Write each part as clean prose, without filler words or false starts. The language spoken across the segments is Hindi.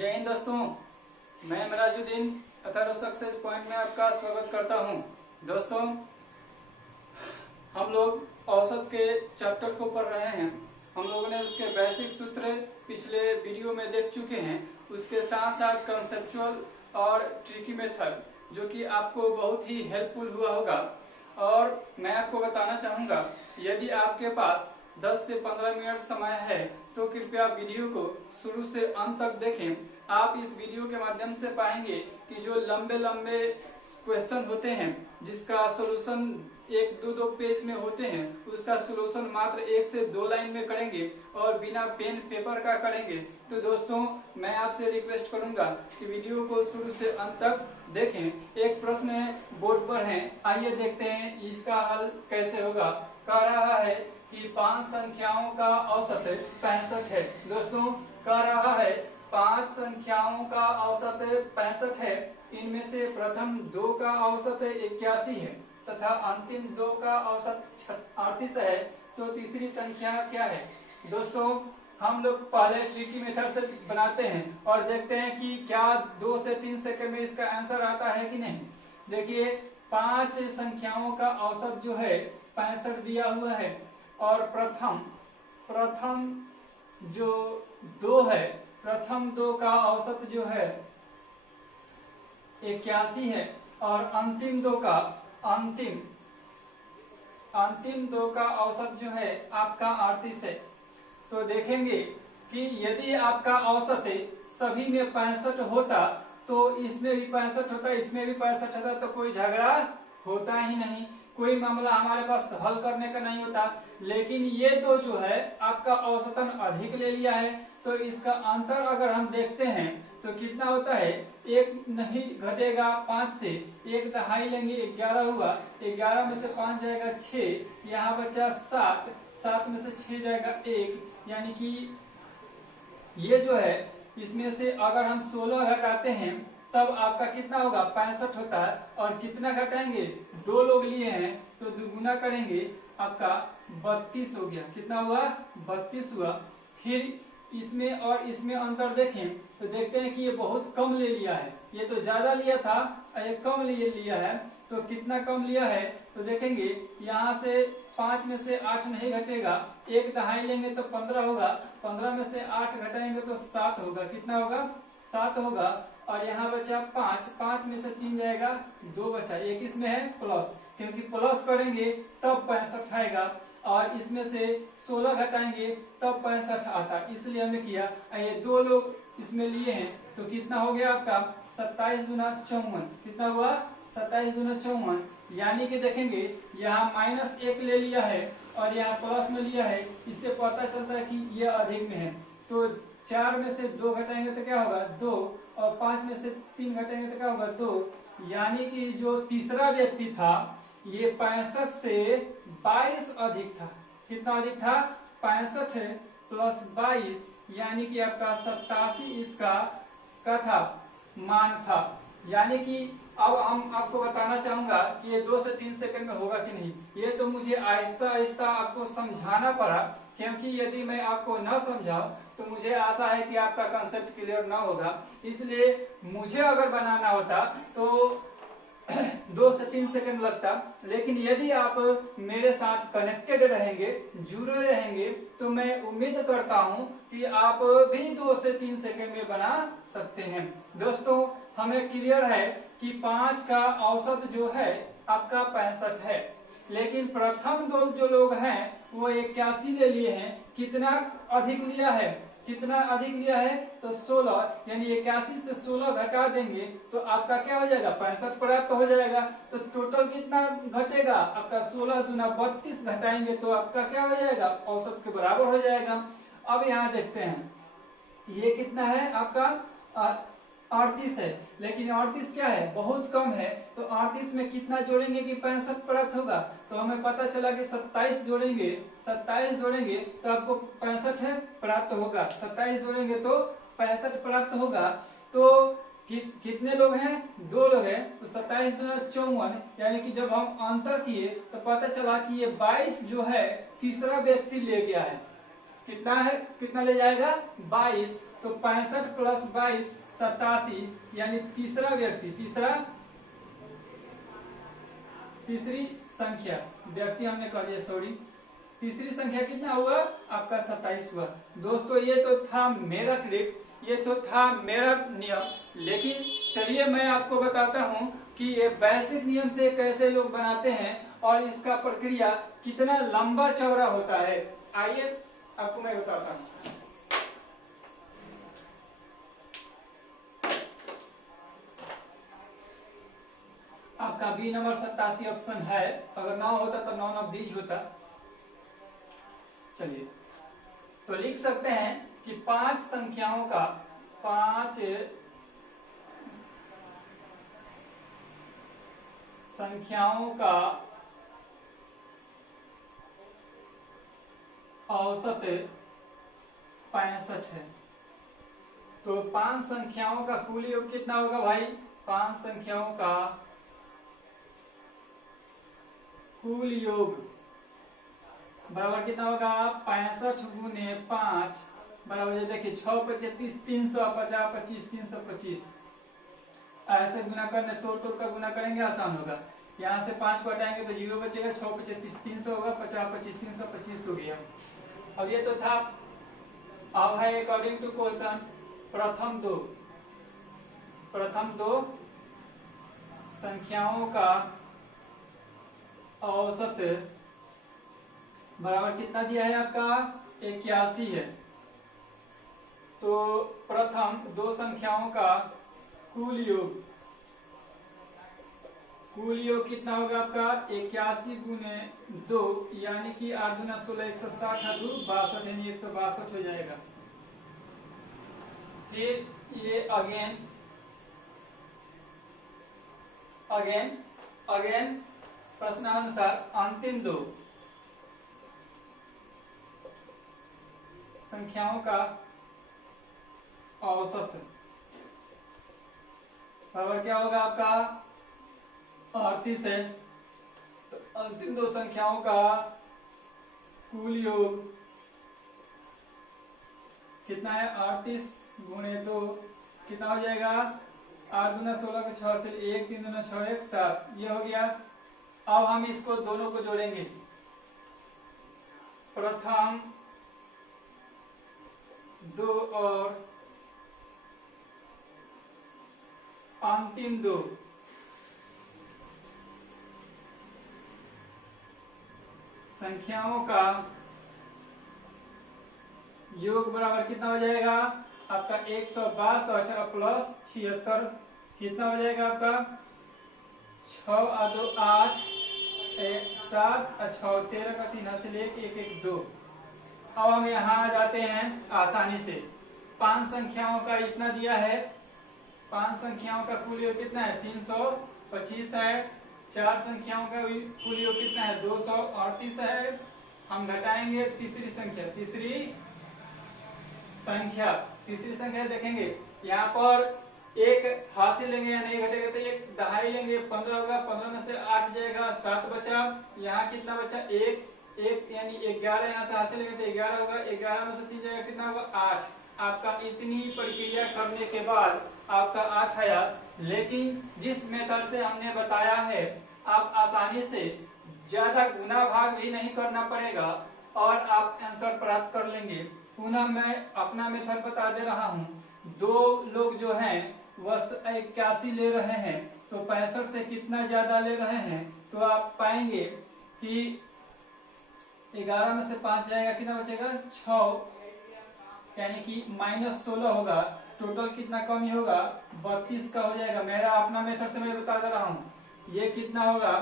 जय हिंद दोस्तों, मैं मराजुद्दीन अथर्व सक्सेस पॉइंट में आपका स्वागत करता हूं। दोस्तों, हम लोग औसत के चैप्टर को पढ़ रहे हैं। हम लोगों ने उसके बेसिक सूत्र पिछले वीडियो में देख चुके हैं। उसके साथ साथ कंसेप्चुअल और ट्रिकी मेथड जो कि आपको बहुत ही हेल्पफुल हुआ होगा। और मैं आपको बताना चाहूँगा, यदि आपके पास 10 से 15 मिनट समय है तो कृपया वीडियो को शुरू से अंत तक देखें। आप इस वीडियो के माध्यम से पाएंगे कि जो लंबे लंबे क्वेश्चन होते हैं जिसका सॉल्यूशन 1-2 पेज में होते हैं, उसका सॉल्यूशन मात्र 1 से 2 लाइन में करेंगे और बिना पेन पेपर का करेंगे। तो दोस्तों, मैं आपसे रिक्वेस्ट करूंगा कि वीडियो को शुरू से अंत तक देखें। एक प्रश्न बोर्ड पर है, आइए देखते हैं इसका हल कैसे होगा। कह रहा है कि 5 संख्याओं का औसत 65 है। दोस्तों, कह रहा है 5 संख्याओं का औसत 65 है। इनमें से प्रथम 2 का औसत 81 है तथा अंतिम 2 का औसत 38 है। तो तीसरी संख्या क्या है? दोस्तों, हम लोग पहले ट्रिकी मेथड से बनाते हैं और देखते हैं कि क्या 2 से 3 सेकंड में इसका आंसर आता है कि नहीं। देखिए, 5 संख्याओं का औसत जो है 65 दिया हुआ है और प्रथम जो 2 है, प्रथम 2 का औसत जो है 81 है और अंतिम 2 का औसत जो है आपका 38 है। तो देखेंगे कि यदि आपका औसत सभी में 65 होता तो इसमें भी 65 होता, इसमें भी 65 होता, तो कोई झगड़ा होता ही नहीं, कोई मामला हमारे पास हल करने का नहीं होता। लेकिन ये तो जो है आपका औसतन अधिक ले लिया है, तो इसका अंतर अगर हम देखते हैं तो कितना होता है, 1 नहीं घटेगा 5 से, 1 दहाई लेंगे 11 हुआ, 11 में से 5 जाएगा 6, यहाँ बचा 7, 7 में से 6 जाएगा 1, यानी कि ये जो है इसमें से अगर हम 16 घटाते हैं तब आपका कितना होगा, 65 होता है। और कितना घटाएंगे, 2 लोग लिए हैं तो दुगुना करेंगे, आपका 32 हो गया। कितना हुआ, 32 हुआ। फिर इसमें और इसमें अंतर देखें तो देखते हैं कि ये बहुत कम ले लिया है, ये तो ज्यादा लिया था, ये कम लिया है। तो कितना कम लिया है तो देखेंगे, यहाँ से 5 में से 8 नहीं घटेगा, 1 दहाई लेंगे तो 15 होगा, 15 में से 8 घटाएंगे तो 7 होगा। कितना होगा, 7 होगा। और यहाँ बचा 5, 5 में से 3 जाएगा, 2 बचा, एक इसमें है प्लस, क्योंकि प्लस करेंगे तब 65 आएगा और इसमें से 16 घटाएंगे तब 65 आता, इसलिए हमने किया। ये 2 लोग इसमें लिए हैं तो कितना हो गया आपका, 27 दूना 54। कितना हुआ, 27 दूना 54। यानी कि देखेंगे यहाँ -1 ले लिया है और यहाँ प्लस में लिया है, इससे पता चलता है कि ये अधिक में है। तो 4 में से 2 घटाएंगे तो क्या होगा, 2, और 5 में से 3 घटाएंगे तो क्या होगा, 2। यानी कि जो तीसरा व्यक्ति था ये 65 से 22 अधिक था। कितना अधिक था, 65 प्लस 22, यानी कि आपका 87 इसका का था मान था। यानी कि अब हम आपको बताना चाहूंगा कि ये 2 से 3 सेकंड में होगा कि नहीं। ये तो मुझे आहिस्ता आहिस्ता आपको समझाना पड़ा, क्योंकि यदि मैं आपको न समझाऊं तो मुझे आशा है कि आपका कंसेप्ट क्लियर ना होगा। इसलिए मुझे अगर बनाना होता तो 2 से 3 सेकंड लगता, लेकिन यदि आप मेरे साथ कनेक्टेड रहेंगे, जुड़े रहेंगे, तो मैं उम्मीद करता हूं कि आप भी 2 से 3 सेकंड में बना सकते हैं। दोस्तों, हमें क्लियर है कि 5 का औसत जो है आपका 65 है, लेकिन प्रथम 2 जो लोग हैं वो 81 ले लिए हैं। कितना अधिक लिया है, कितना अधिक लिया है तो 16, यानी 81 से 16 घटा देंगे तो आपका क्या हो जाएगा, 65 प्राप्त हो जाएगा। तो टोटल कितना घटेगा आपका, 16 दूना 32 घटाएंगे तो आपका क्या हो जाएगा, औसत के बराबर हो जाएगा। अब यहाँ देखते हैं ये कितना है आपका, 38 है, लेकिन 38 क्या है, बहुत कम है। तो 38 में कितना जोड़ेंगे कि 65 प्राप्त होगा। तो हमें पता चला कि 27 जोड़ेंगे, 27 जोड़ेंगे तो आपको 65 प्राप्त होगा। 27 जोड़ेंगे तो 65 प्राप्त होगा। तो कितने लोग हैं, 2 लोग हैं, तो 27 दूना 54, यानी कि जब हम अंतर किए तो पता चला कि ये 22 जो है तीसरा व्यक्ति ले गया है। कितना है, कितना ले जाएगा, 22। तो 65 प्लस 22 87, यानी तीसरी संख्या व्यक्ति हमने कह दिया, सॉरी, तीसरी संख्या कितना हुआ आपका 27 हुआ। दोस्तों ये तो था मेरा ट्रिक, ये तो था मेरा नियम, लेकिन चलिए मैं आपको बताता हूं कि ये बेसिक नियम से कैसे लोग बनाते हैं और इसका प्रक्रिया कितना लंबा चौड़ा होता है। आइए आपको मैं बताता हूं। आपका बी नंबर 87 ऑप्शन है, अगर 9 होता तो नॉन ऑफ दीज होता। चलिए तो लिख सकते हैं कि 5 संख्याओं का औसत 65 है। तो 5 संख्याओं का कुल योग कितना होगा भाई? 5 संख्याओं का कुल योग बराबर कितना होगा? 65 गुने 5 बराबर, देखिए 6 25 30, 350 25 325, ऐसे गुना करने तोड़ कर गुना करेंगे आसान होगा। यहाँ से 5 को हटाएंगे तो 0 बचेगा, 6 25 30, 300 होगा, 50 25 325 हो गया। अब ये तो था। अब है अकॉर्डिंग टू क्वेश्चन प्रथम दो संख्याओं का औसत बराबर कितना दिया है आपका? 81 है। तो प्रथम दो संख्याओं का कुल योग कितना होगा आपका? 81 गुने 2, यानी कि 8 दूना 16, 160 है 2 62, यानी 162 हो जाएगा। फिर ये अगेन प्रश्नानुसार अंतिम दो संख्याओं का औसत बराबर क्या होगा आपका? 38 है। तो अंतिम दो संख्याओं का कुल योग कितना है? 38 गुणे 2 कितना हो जाएगा? 8 दूना 16 के 6 से 1, 3 दूना 6 1 7, ये हो गया। अब हम इसको दोनों को जोड़ेंगे। प्रथम दो और अंतिम दो संख्याओं का योग बराबर कितना हो जाएगा आपका? 162 प्लस 76 कितना हो जाएगा आपका? 6 और 2 8, 7 और 6 13 का 3 हासिल 1 1 1 2। अब हम यहाँ आ जाते हैं आसानी से। 5 संख्याओं का इतना दिया है, 5 संख्याओं का कुल योग कितना है? 325 है। 4 संख्याओं का कुल योग कितना है? 238 है। हम घटाएंगे तीसरी संख्या देखेंगे। यहाँ पर एक हासिल लेंगे या नहीं घटेगा तो एक दहाई लेंगे, 15 होगा, 15 में से 8 जाएगा, 7 बचा। यहाँ कितना बचा? 1 यानी 11 यहाँ से हासिल लेंगे तो 11 होगा, 11 में से 3 जाएगा, कितना होगा? 8। आपका इतनी प्रक्रिया करने के बाद आपका 8 आया। लेकिन जिस मेथड से हमने बताया है, आप आसानी से ज्यादा गुना भाग भी नहीं करना पड़ेगा और आप आंसर प्राप्त कर लेंगे। पुनः मैं अपना मेथड बता दे रहा हूँ। दो लोग जो हैं वह 81 ले रहे हैं, तो 65 से कितना ज्यादा ले रहे हैं, तो आप पाएंगे कि 11 में से 5 जाएगा, कितना बचेगा? 6, यानी कि -16 होगा। टोटल कितना कमी होगा? 32 का हो जाएगा। मेरा अपना मेथड से मैं बता दे रहा हूँ। ये कितना होगा?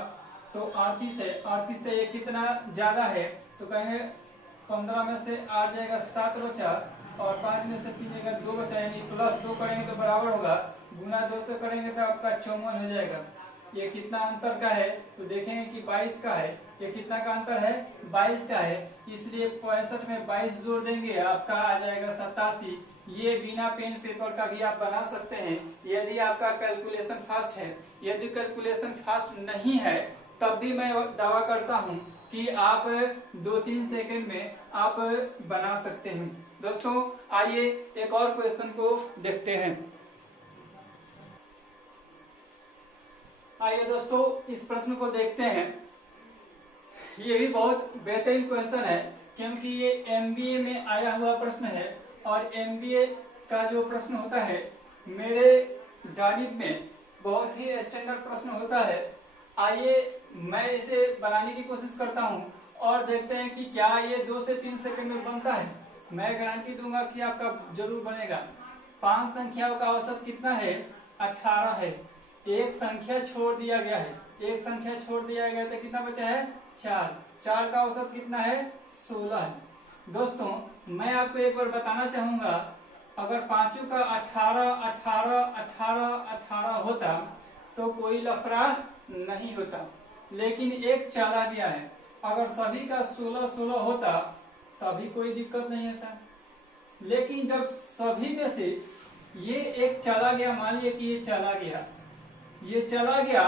तो 38 है। 38 से ये कितना ज्यादा है, तो कहेंगे 15 में से 8 जाएगा, 7 बचा, और 5 में से 3 जाएगा, 2 बचा, यानी +2 करेंगे तो बराबर होगा। गुना 2 से करेंगे तो आपका 54 हो जाएगा। ये कितना अंतर का है, तो देखेंगे कि 22 का है। ये कितना का अंतर है? 22 का है। इसलिए 65 में 22 जोड़ देंगे, आपका आ जाएगा 87। ये बिना पेन पेपर का भी आप बना सकते हैं यदि आपका कैलकुलेशन फास्ट है। यदि कैलकुलेशन फास्ट नहीं है, तब भी मैं दावा करता हूं कि आप 2-3 सेकंड में आप बना सकते हैं। दोस्तों आइए एक और क्वेश्चन को देखते हैं। आइए दोस्तों इस प्रश्न को देखते हैं। ये भी बहुत बेहतरीन क्वेश्चन है क्योंकि ये एमबीए में आया हुआ प्रश्न है और एमबीए का जो प्रश्न होता है मेरे जानिब में बहुत ही स्टैंडर्ड प्रश्न होता है। आइए मैं इसे बनाने की कोशिश करता हूं और देखते हैं कि क्या ये 2 से 3 सेकंड में बनता है। मैं गारंटी दूंगा कि आपका जरूर बनेगा। 5 संख्याओं का औसत कितना है? 18 है। एक संख्या छोड़ दिया गया है, एक संख्या छोड़ दिया गया तो कितना बचा है? 4। 4 का औसत कितना है? 16 है। दोस्तों मैं आपको एक बार बताना चाहूंगा, अगर पांचों का 18 18 18 18 होता तो कोई लफड़ा नहीं होता, लेकिन एक चला गया है। अगर सभी का 16 16 होता तभी कोई दिक्कत नहीं होता, लेकिन जब सभी में से ये एक चला गया, मान लिया कि ये चला गया, ये चला गया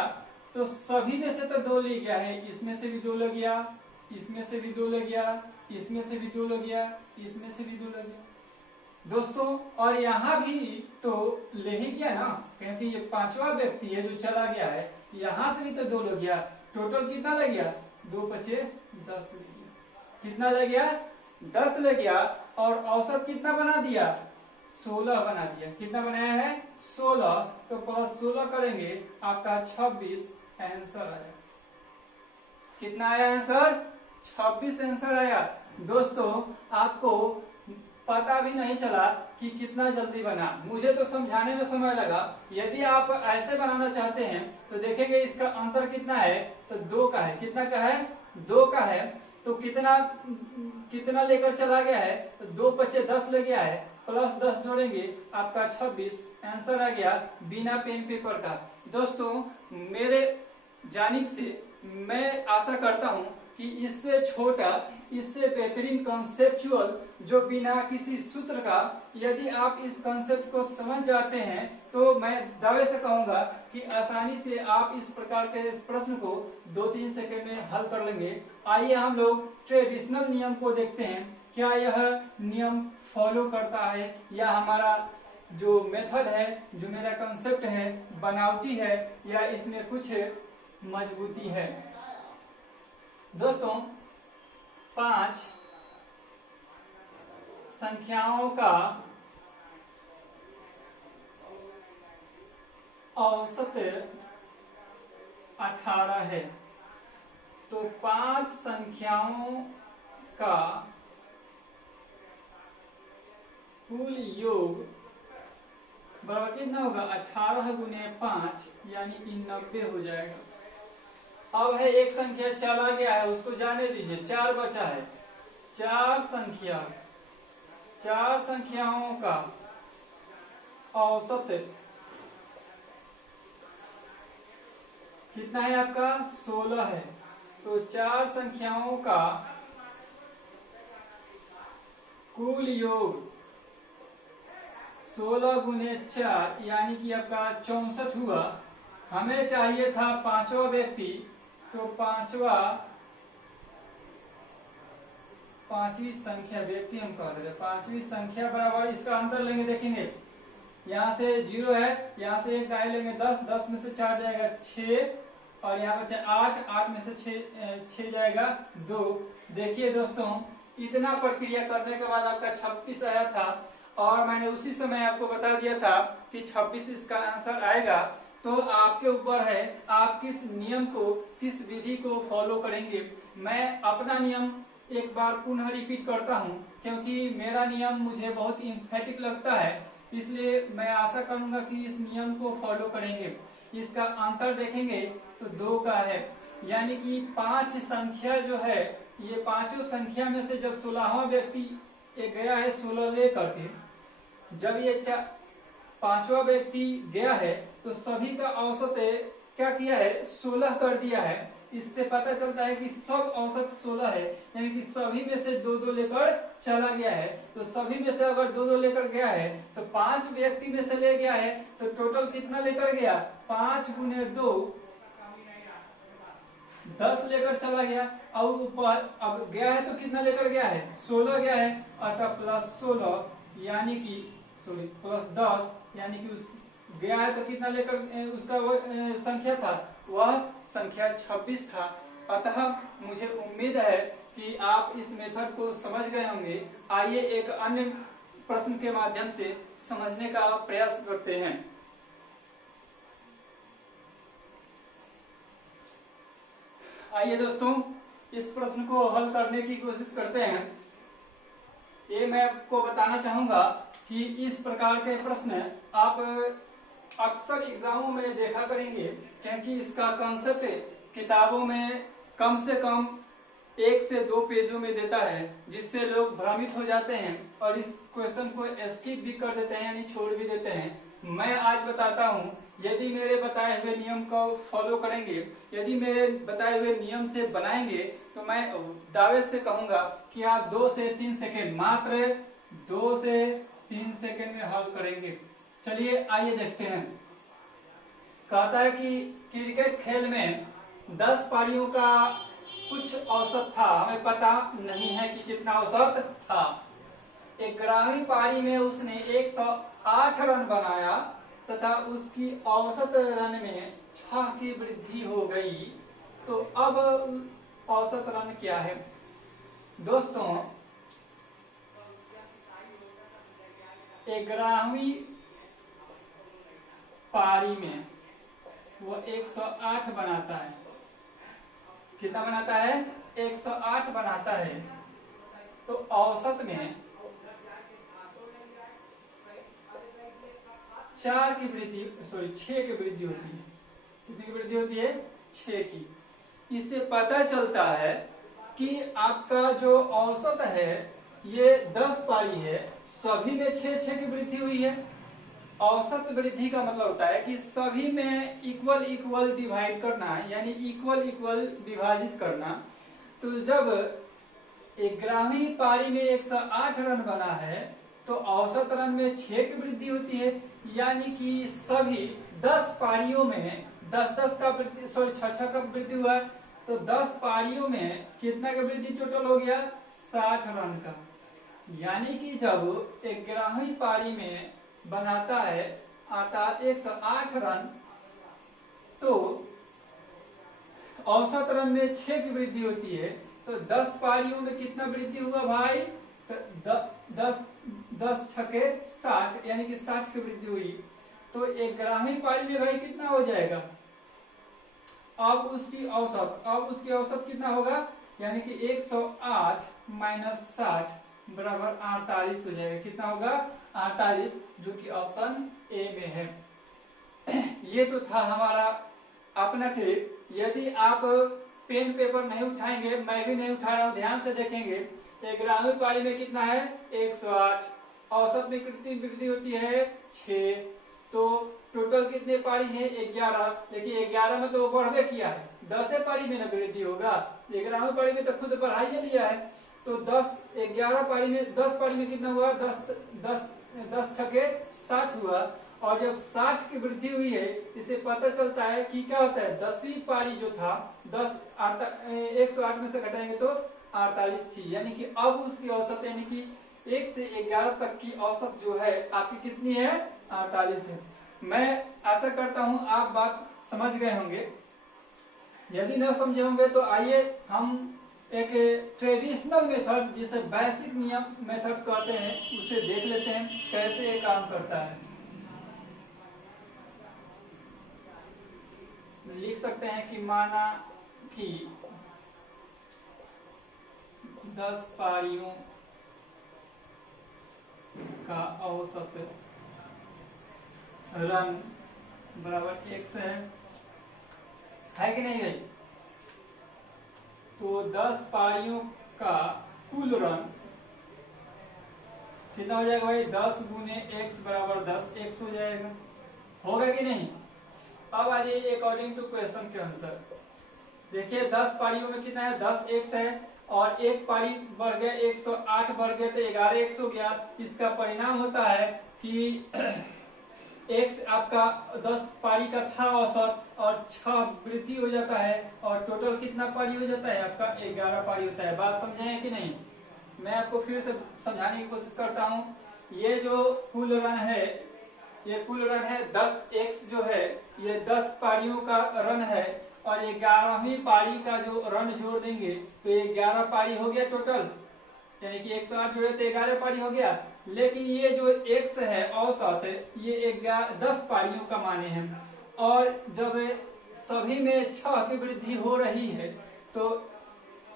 तो सभी में से तो 2 ले गया है, इसमें से भी 2 ले गया, इसमें से भी 2 ले गया, इसमें से भी 2 ले गया, इसमें से भी 2 ले गया। दोस्तों और यहाँ भी तो ले ही गया ना, क्योंकि ये 5वां व्यक्ति है जो चला गया है, यहाँ से भी तो 2 ले गया। टोटल कितना ले गया? 2 बचे 10 ले गया। कितना ले गया? 10 ले गया। और औसत कितना बना दिया? 16 बना दिया। कितना बनाया है? 16। तो प्लस 16 करेंगे आपका 26 आंसर आया। कितना आया आंसर? 26 आंसर आया। दोस्तों आपको पता भी नहीं चला कि कितना जल्दी बना, मुझे तो समझाने में समय लगा। यदि आप ऐसे बनाना चाहते हैं तो देखेंगे इसका अंतर कितना है, तो 2 का है। कितना का है? 2 का है। तो कितना कितना लेकर चला गया है? तो 2 बचे 10 ले गया है, प्लस 10 जोड़ेंगे आपका 26 आंसर आ गया बिना पेन पेपर का। दोस्तों मेरे जानिब से मैं आशा करता हूं कि इससे छोटा, इससे बेहतरीन कॉन्सेप्चुअल, जो बिना किसी सूत्र का, यदि आप इस कॉन्सेप्ट को समझ जाते हैं तो मैं दावे से कहूंगा कि आसानी से आप इस प्रकार के प्रश्न को 2-3 सेकंड में हल कर लेंगे। आइए हम लोग ट्रेडिशनल नियम को देखते हैं, क्या यह नियम फॉलो करता है या हमारा जो मेथड है, जो मेरा कॉन्सेप्ट है, बनावटी है या इसमें कुछ मजबूती है। दोस्तों 5 संख्याओं का औसत 18 है, तो 5 संख्याओं का कुल योग बराबर कितना होगा? 18 गुने 5 यानी कि 90 हो जाएगा। अब है एक संख्या चला गया है, उसको जाने दीजिए। 4 बचा है। 4 संख्याओं का औसत कितना है आपका? 16 है। तो 4 संख्याओं का कुल योग 16 गुने 4 यानी कि आपका 64 हुआ। हमें चाहिए था 5वां व्यक्ति, तो 5वीं संख्या व्यक्ति हम कह रहे, 5वीं संख्या बराबर इसका अंतर लेंगे। देखेंगे यहाँ से 0 है, यहाँ से 1 दाएं लेंगे 10, 10 में से 4 जाएगा 6 और यहाँ बचे 8, 8 में से 6 जाएगा 2। देखिए दोस्तों इतना प्रक्रिया करने के बाद आपका 26 आया था और मैंने उसी समय आपको बता दिया था कि 26 इसका आंसर आएगा। तो आपके ऊपर है आप किस नियम को, किस विधि को फॉलो करेंगे। मैं अपना नियम एक बार पुनः रिपीट करता हूं क्योंकि मेरा नियम मुझे बहुत इम्फेटिक लगता है, इसलिए मैं आशा करूंगा कि इस नियम को फॉलो करेंगे। इसका अंतर देखेंगे तो 2 का है, यानी कि 5 संख्या जो है, ये पांचों संख्या में से जब 16वां व्यक्ति एक गया है 16 लेकर के, जब ये 5वां व्यक्ति गया है तो सभी का औसत क्या किया है? 16 कर दिया है। इससे पता चलता है कि सब औसत 16 है, यानी कि सभी में से 2-2 लेकर चला गया है। तो सभी में से अगर 2-2 लेकर गया है तो 5 व्यक्ति में से ले गया है, तो टोटल कितना लेकर गया? 5 गुने 2 10 लेकर चला गया, और ऊपर अब गया है तो कितना लेकर गया है, 16 गया है, अतः प्लस 16 यानी कि सॉरी प्लस 10 यानी कि उस गया है तो कितना लेकर उसका संख्या था, वह संख्या 26 था। अतः मुझे उम्मीद है कि आप इस मेथड को समझ गए होंगे। आइए एक अन्य प्रश्न के माध्यम से समझने का प्रयास करते हैं। आइए दोस्तों, इस प्रश्न को हल करने की कोशिश करते हैं। ये मैं आपको बताना चाहूंगा कि इस प्रकार के प्रश्न आप अक्सर एग्जामों में देखा करेंगे, क्योंकि इसका कंसेप्ट किताबों में कम से कम 1 से 2 पेजों में देता है, जिससे लोग भ्रमित हो जाते हैं और इस क्वेश्चन को स्किप भी कर देते हैं, यानी छोड़ भी देते हैं। मैं आज बताता हूं, यदि मेरे बताए हुए नियम को फॉलो करेंगे, यदि मेरे बताए हुए नियम से बनाएंगे, तो मैं दावे से कहूंगा कि आप 2 से 3 सेकेंड, मात्र 2 से 3 सेकेंड में हल करेंगे। चलिए आइए देखते हैं। कहता है कि क्रिकेट खेल में 10 पारियों का कुछ औसत था, हमें पता नहीं है कि कितना औसत था। 11वीं पारी में उसने 108 रन बनाया तथा उसकी औसत रन में 6 की वृद्धि हो गई। तो अब औसत रन क्या है दोस्तों? 11वीं पारी में वो 108 बनाता है। कितना बनाता है? 108 बनाता है। तो औसत में 4 की वृद्धि, सॉरी 6 की वृद्धि होती है। कितनी की वृद्धि होती है? 6 की। इससे पता चलता है कि आपका जो औसत है ये 10 पारी है, सभी में 6 की वृद्धि हुई है। औसत वृद्धि का मतलब होता है कि सभी में इक्वल इक्वल डिवाइड करना, यानी इक्वल इक्वल विभाजित करना। तो जब 11वीं पारी में 108 रन बना है तो औसत रन में 6 की वृद्धि होती है, यानी कि सभी 10 पारियों में 10-10 का वृद्धि, सॉरी 6-6 का वृद्धि हुआ। तो 10 पारियों में कितना का वृद्धि टोटल हो गया? 60 रन का। यानी कि जब 11वीं पारी में बनाता है अर्थात 108 रन, तो औसत रन में 6 की वृद्धि होती है। तो 10 पारियों में कितना वृद्धि हुआ भाई? तो 10 छके 60, यानी कि 60 की वृद्धि हुई। तो 11वीं पारी में भाई कितना हो जाएगा? अब उसकी औसत कितना होगा? यानी कि 108 माइनस 60 बराबर 48 हो जाएगा। कितना होगा? 48, जो कि ऑप्शन ए में है। ये तो था हमारा अपना ट्रिक। यदि आप पेन पेपर नहीं उठाएंगे, मैं भी नहीं उठा रहा हूं, ध्यान से देखेंगे। 11वीं पारी में कितना है? 108। औसत में कितनी वृद्धि होती है? 6। तो टोटल कितने पारी है? 11। देखिए 11 में तो बढ़वे किया है, 10 पारी में न वृद्धि होगा। 11वीं पारी में तो खुद बढ़ाई लिया है। तो 11 पारी में 10 पारी में कितना हुआ? 10 छके 60 हुआ। और जब 60 की वृद्धि हुई है, इसे पता चलता है कि क्या होता है, 10वीं पारी जो था 108 में से घटाएंगे तो 48 थी। यानी कि अब उसकी औसत, यानी कि 1 से 11 तक की औसत जो है आपकी कितनी है? 48 है। मैं आशा करता हूं आप बात समझ गए होंगे। यदि न समझे होंगे तो आइए हम एक ट्रेडिशनल मेथड, जिसे बेसिक नियम मेथड कहते हैं, उसे देख लेते हैं कैसे ये काम करता है। लिख सकते हैं कि माना कि 10 पारियों का औसत रन बराबर 1 से है कि नहीं है? तो 10 पारियों का कुल रन कितना हो जाएगा भाई? 10 गुने x बराबर 10 x हो जाएगा। होगा कि नहीं? अब आ जाइए अकॉर्डिंग टू क्वेश्चन के आंसर। देखिए 10 पारियों में कितना है? 10 x है, और एक पारी बढ़ गया 108 बढ़ गया तो 11 x हो गया। इसका परिणाम होता है कि x आपका 10 पारी का था औसत और 6 वृद्धि हो जाता है और टोटल कितना पारी हो जाता है आपका 11 पारी होता है। बात समझे हैं कि नहीं? मैं आपको फिर से समझाने की कोशिश करता हूँ। ये जो कुल रन है, ये कुल रन है 10x जो है ये 10 पारियों का रन है और 11वीं पारी का जो रन जोड़ देंगे तो 11 पारी हो गया टोटल, यानी कि 108 जोड़े तो 11 पारी हो गया। लेकिन ये जो x है औसत ये 10 पारियों का माने हैं और जब सभी में 6 की वृद्धि हो रही है तो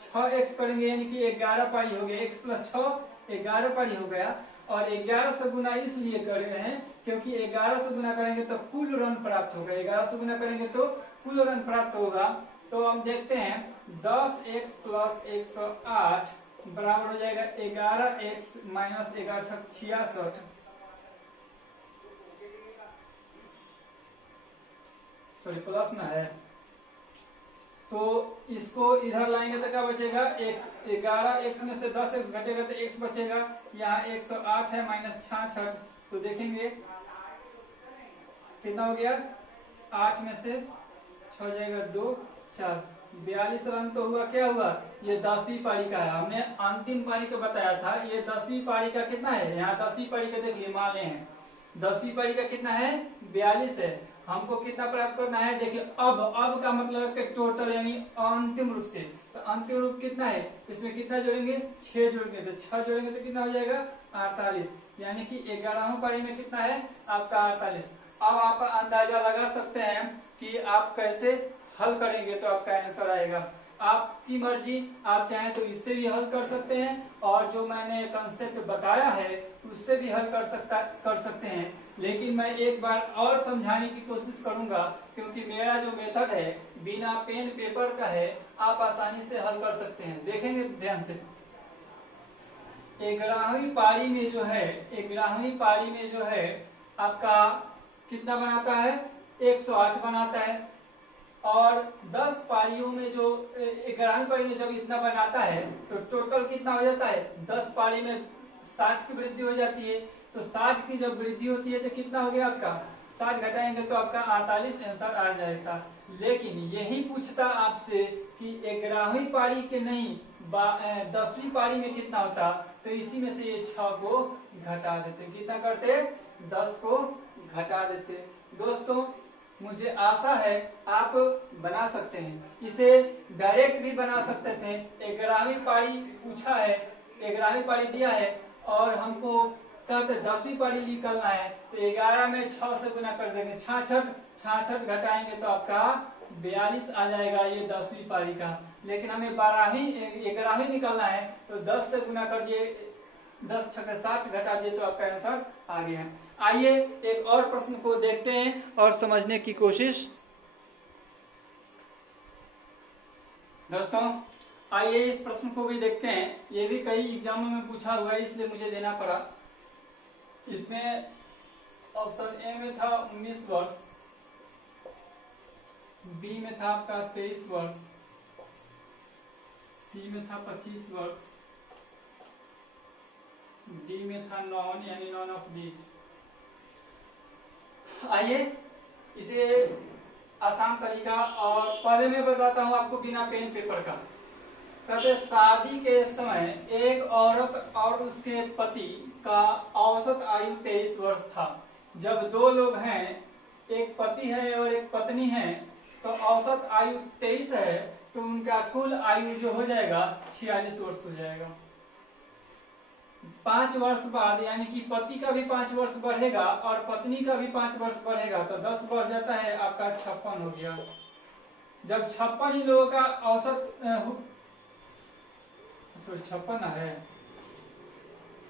6x करेंगे यानी कि 11 पारी हो गया, x प्लस 6 11 पारी हो गया। और 11 से गुना इसलिए कर रहे हैं क्योंकि 11 से गुना करेंगे तो कुल रन प्राप्त होगा, 11 से गुना करेंगे तो कुल रन प्राप्त होगा। तो हम देखते हैं 10x प्लस 108 बराबर हो जाएगा 11x माइनस 11 66, सॉरी प्लस ना है तो इसको इधर लाएंगे तो क्या बचेगा x, 11x में से 10x घटेगा तो x बचेगा, यहाँ 108 है माइनस 66 तो देखेंगे कितना हो गया, 8 में से 6 जाएगा 2 4 42 रन तो हुआ। क्या हुआ, ये 10वीं पारी का है, हमने अंतिम पारी का बताया था, ये 10वीं पारी का कितना है, यहाँ 10वीं पारी का देखिए मान हैं 10वीं पारी का कितना है 42 है। हमको कितना प्राप्त करना है, देखिए अब का मतलब है टोटल यानी अंतिम रूप से, तो अंतिम रूप कितना है, इसमें कितना जोड़ेंगे 6 जोड़ेंगे तो 6 जोड़ेंगे तो कितना हो जाएगा 48, यानी कि 11वीं पारी में कितना है आपका 48। अब आप अंदाजा लगा सकते हैं कि आप कैसे हल करेंगे तो आपका आंसर आएगा। आपकी मर्जी, आप चाहें तो इससे भी हल कर सकते हैं और जो मैंने कंसेप्ट बताया है उससे भी हल कर सकते हैं, लेकिन मैं एक बार और समझाने की कोशिश करूंगा क्योंकि मेरा जो मेथड है बिना पेन पेपर का है, आप आसानी से हल कर सकते हैं। देखेंगे ध्यान से, 11वीं पारी में जो है 11वीं पारी में जो है आपका कितना बनाता है 108 बनाता है और 10 पारियों में जो 11वीं पारी में जब इतना बनाता है तो टोटल कितना हो जाता है 10 पारी में 60 की वृद्धि हो जाती है, तो 60 की जब वृद्धि होती है तो कितना हो गया आपका 60 घटाएंगे तो आपका 48 आंसर आ जाएगा। लेकिन यही पूछता आपसे कि 11वीं पारी के नहीं 10वीं पारी में कितना होता, तो इसी में से ये 6 को घटा देते, कितना करते 10 को घटा देते। दोस्तों मुझे आशा है आप बना सकते हैं, इसे डायरेक्ट भी बना सकते थे। 11वीं पारी पूछा है, 11वीं पारी दिया है और हमको कहते 10वीं पारी निकलना है तो 11 में 6 से गुना कर देंगे 66 घटाएंगे तो आपका 42 आ जाएगा ये 10वीं पारी का। लेकिन हमें 11वीं निकलना है तो 10 से गुना कर दिए, 10 छक्के 60 घटा दिए तो आपका आंसर आ गया। आइए एक और प्रश्न को देखते हैं और समझने की कोशिश। दोस्तों आइए इस प्रश्न को भी देखते हैं, ये भी कई एग्जामों में पूछा हुआ है इसलिए मुझे देना पड़ा। इसमें ऑप्शन ए में था 19 वर्ष, बी में था आपका 23 वर्ष, सी में था 25 वर्ष, डी में था नॉन यानी नॉन ऑफ दीज। आइए इसे आसान तरीका, और पहले मैं बताता हूं आपको बिना पेन पेपर का। कहते शादी के समय एक औरत और उसके पति का औसत आयु 23 वर्ष था। जब दो लोग हैं, एक पति है और एक पत्नी है, तो औसत आयु 23 है तो उनका कुल आयु जो हो जाएगा 46 वर्ष हो जाएगा। 5 वर्ष बाद यानी कि पति का भी 5 वर्ष बढ़ेगा और पत्नी का भी 5 वर्ष बढ़ेगा तो 10 बढ़ जाता है आपका 56 हो गया। जब 56 ही लोगों का औसत 56 है,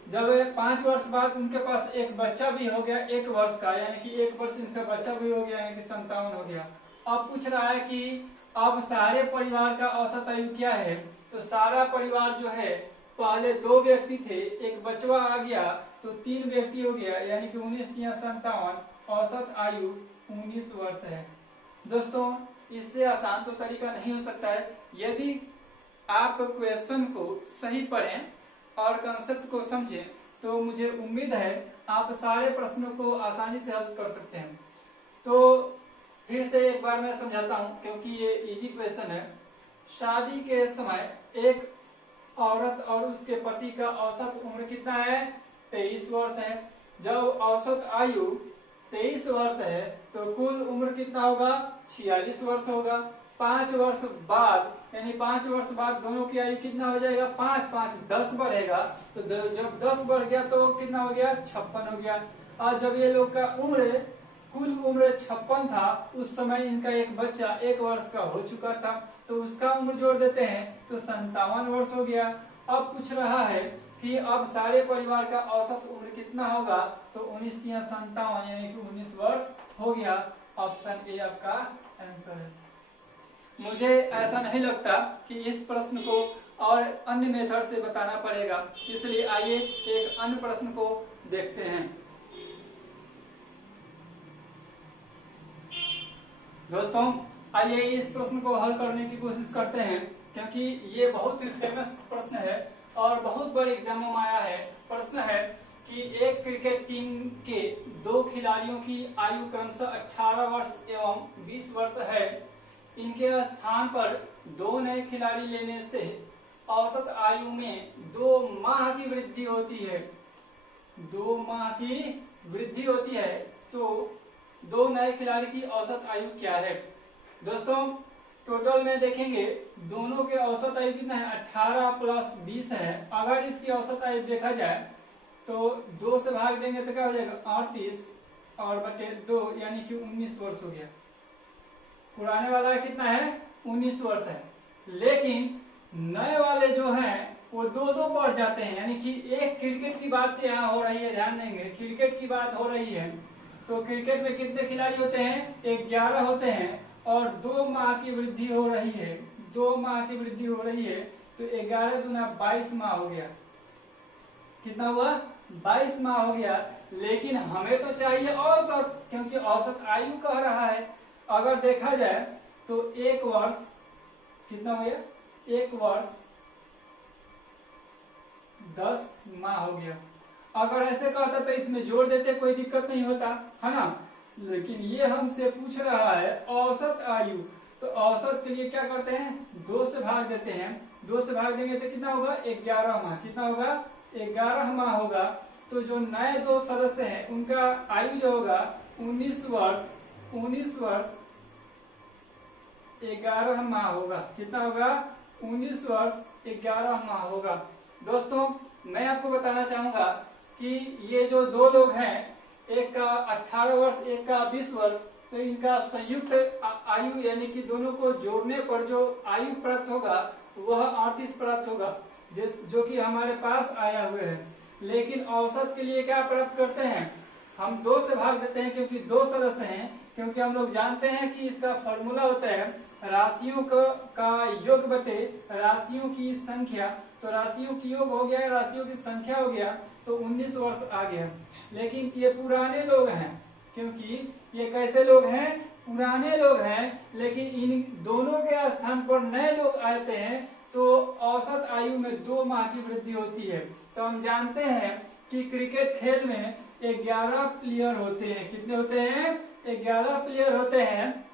जब 5 वर्ष बाद उनके पास एक बच्चा भी हो गया 1 वर्ष का, यानी कि 1 वर्ष इनका बच्चा भी हो गया यानी कि 57 हो गया। अब पूछ रहा है कि अब सारे परिवार का औसत आयु क्या है, तो सारा परिवार जो है पहले 2 व्यक्ति थे, एक बचवा आ गया तो 3 व्यक्ति हो गया यानी कि 19 या 57, औसत आयु 19 वर्ष है। दोस्तों इससे आसान तो तरीका नहीं हो सकता है। यदि आप क्वेश्चन को सही पढ़ें और कंसेप्ट को समझें तो मुझे उम्मीद है आप सारे प्रश्नों को आसानी से हल कर सकते हैं। तो फिर से एक बार मैं समझाता हूं क्योंकि ये इजी क्वेश्चन है। शादी के समय एक औरत और उसके पति का औसत उम्र कितना है? 23 वर्ष है। जब औसत आयु 23 वर्ष है तो कुल उम्र कितना होगा? 46 वर्ष होगा। 5 वर्ष बाद यानी 5 वर्ष बाद दोनों की आयु कितना हो जाएगा? 5 5 10 बढ़ेगा। तो जब 10 बढ़ गया तो कितना हो गया? 56 हो गया। और जब ये लोग का कुल उम्र 56 था, उस समय इनका एक बच्चा 1 वर्ष का हो चुका था, तो उसका उम्र जोड़ देते हैं तो 57 वर्ष हो गया। अब पूछ रहा है कि अब सारे परिवार का औसत उम्र कितना होगा? तो 19 या 57 यानी कि 19 वर्ष हो गया। ऑप्शन ए आपका आंसर है। मुझे ऐसा नहीं लगता कि इस प्रश्न को और अन्य मेथड से बताना पड़ेगा, इसलिए आइए एक अन्य प्रश्न को देखते हैं। दोस्तों आइए इस प्रश्न को हल करने की कोशिश करते हैं, क्योंकि ये बहुत ही फेमस प्रश्न है और बहुत बड़े एग्जामों में आया है। प्रश्न है कि एक क्रिकेट टीम के 2 खिलाड़ियों की आयु क्रमशः 18 वर्ष एवं 20 वर्ष है। इनके स्थान पर 2 नए खिलाड़ी लेने से औसत आयु में 2 माह की वृद्धि होती है। 2 माह की वृद्धि होती है, तो 2 नए खिलाड़ी की औसत आयु क्या है? दोस्तों टोटल में देखेंगे दोनों के औसत आयु कितना है? 18 प्लस 20 है। अगर इसकी औसत आयु देखा जाए तो 2 से भाग देंगे तो क्या हो जाएगा? 38 और बटे 2 यानी कि 19 वर्ष हो गया। पुराने वाला कितना है? 19 वर्ष है। लेकिन नए वाले जो हैं वो 2 बढ़ जाते हैं, यानी कि एक क्रिकेट की बात यहाँ हो रही है, ध्यान देंगे क्रिकेट की बात हो रही है। तो क्रिकेट में कितने खिलाड़ी होते हैं? 11 होते हैं और 2 माह की वृद्धि हो रही है। 2 माह की वृद्धि हो रही है तो 11 दूना 22 माह हो गया। कितना हुआ? 22 माह हो गया। लेकिन हमें तो चाहिए औसत, क्योंकि औसत आयु कह रहा है। अगर देखा जाए तो 1 वर्ष कितना हो गया? 1 वर्ष 10 माह हो गया। अगर ऐसे कहता तो इसमें जोड़ देते, कोई दिक्कत नहीं होता, है ना। लेकिन ये हमसे पूछ रहा है औसत आयु, तो औसत के लिए क्या करते हैं? 2 से भाग देते हैं। 2 से भाग देंगे तो कितना होगा? 11 माह। कितना होगा? 11 माह होगा। तो जो नए 2 सदस्य हैं उनका आयु जो होगा 19 वर्ष 11 माह होगा। कितना होगा? 19 वर्ष 11 माह होगा। दोस्तों मैं आपको बताना चाहूंगा कि ये जो 2 लोग हैं, एक का 18 वर्ष एक का 20 वर्ष, तो इनका संयुक्त आयु यानी कि दोनों को जोड़ने पर जो आयु प्राप्त होगा वह 38 प्राप्त होगा, जो कि हमारे पास आया हुआ है। लेकिन औसत के लिए क्या प्राप्त करते हैं? हम 2 से भाग देते हैं, क्योंकि 2 सदस्य हैं। क्योंकि हम लोग जानते हैं कि इसका फॉर्मूला होता है राशियों का योग बटे राशियों की संख्या। तो राशियों की योग हो गया, राशियों की संख्या हो गया, तो 19 वर्ष आ गया। लेकिन ये पुराने लोग हैं, क्योंकि ये कैसे लोग हैं? पुराने लोग हैं। लेकिन इन दोनों के स्थान पर नए लोग आते हैं, तो औसत आयु में 2 माह की वृद्धि होती है। तो हम जानते हैं कि क्रिकेट खेल में 11 प्लेयर होते हैं। कितने होते हैं? 11 प्लेयर होते हैं।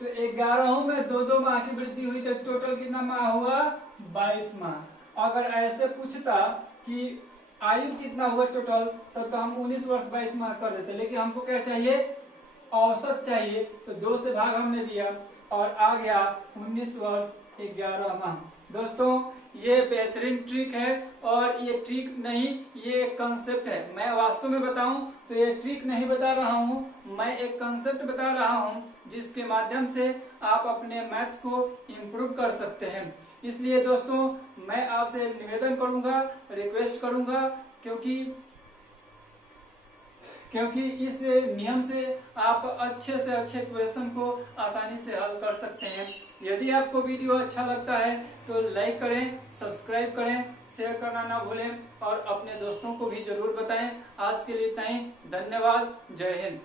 तो 11 में 2 माह की वृद्धि हुई तो टोटल कितना माह हुआ? 22 माह। अगर ऐसे पूछता कि आयु कितना हुआ टोटल, तो हम 19 वर्ष 22 माह कर देते। लेकिन हमको क्या चाहिए? औसत चाहिए। तो 2 से भाग हमने दिया और आ गया 19 वर्ष 11 माह। दोस्तों ये बेहतरीन ट्रिक है, और ये ट्रिक नहीं, ये एक कंसेप्ट है। मैं वास्तव में बताऊं तो ये ट्रिक नहीं बता रहा हूं, मैं एक कंसेप्ट बता रहा हूं जिसके माध्यम से आप अपने मैथ्स को इम्प्रूव कर सकते हैं। इसलिए दोस्तों मैं आपसे निवेदन करूंगा, रिक्वेस्ट करूंगा, क्योंकि इस नियम से आप अच्छे से अच्छे क्वेश्चन को आसानी से हल कर सकते हैं। यदि आपको वीडियो अच्छा लगता है तो लाइक करें, सब्सक्राइब करें, शेयर करना ना भूलें और अपने दोस्तों को भी जरूर बताएं। आज के लिए इतना ही। धन्यवाद। जय हिंद।